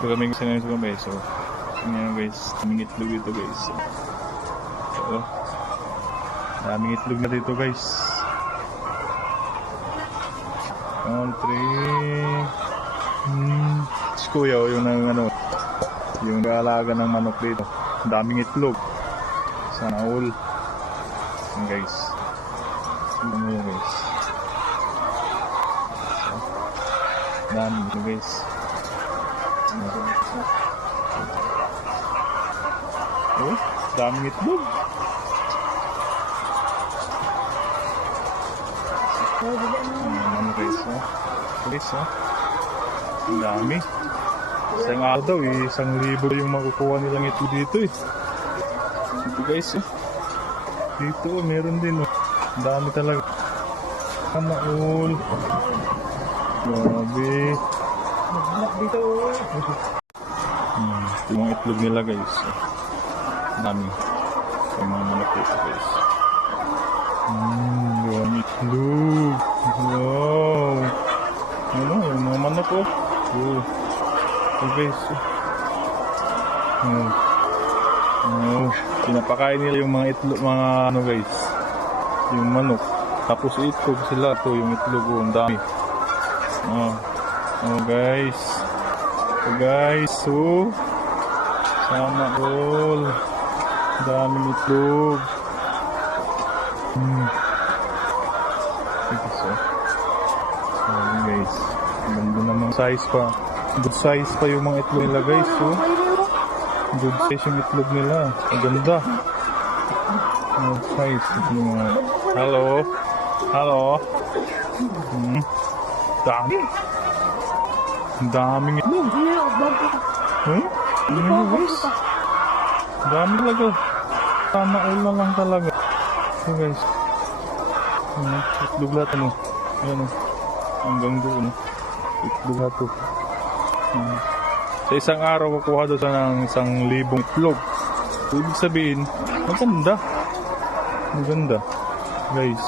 So kami gusto namin sa guys. So, ngayon guys, daming itlog dito guys. So, daming itlog na dito guys. Three. Hmm. Si Kuya, oh, yung nang ano, yung nag-aalaga ng manok dito. Daming itlog. Sana all. Yan guys. Mo yan guys. So, dami ito guys. Oh, daming itlog. Ayan, ano guys, oh. Guys, oh. Ang dami. Isang araw daw, eh, isang libo yung makukuha nilang ito dito eh. Ito guys, oh. Dito, oh, meron din, oh. Ang dami talaga. Tama, all. Grabe. Dito, oh. Hmm, yung itlog nila guys. Dami. Yung mga dito guys. Hmm, yung itlog. Wow. Ano, yung mga manok oh. Oh. Ito guys. Oh. Oh. Pinapakain nila yung mga itlog, mga ano guys. Yung manok. Tapos itlog sila. Ito yung itlog oh. Ang dami. Oh. Oh guys. So guys, so sana all. Daming itlog. Hmm. Ito so. So guys, ganda namang size pa. Good size pa yung mga itlog nila guys. So, good size yung itlog nila. Ang ganda. Good size. Ito mga... Hello? Hello? Hmm. Dami. Ang daming itlog. Hmm? Ano mo guys? Dami talaga. Sana na lang talaga. So guys. Ano? Itlog lahat ano. Ayan o. Hanggang doon. Itlog lahat o. Hmm. Sa isang araw kukuha doon sa ng isang libong itlog. So, ibig sabihin, maganda. Maganda. Guys.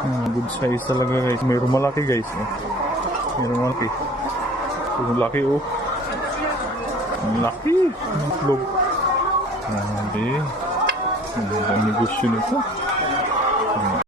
Hmm, good size talaga guys. Mayroong malaki guys. Oh. Mayroong malaki. Ang laki oh. Ang laki. Ang log. Grabe. Ang negosyo nito. Ang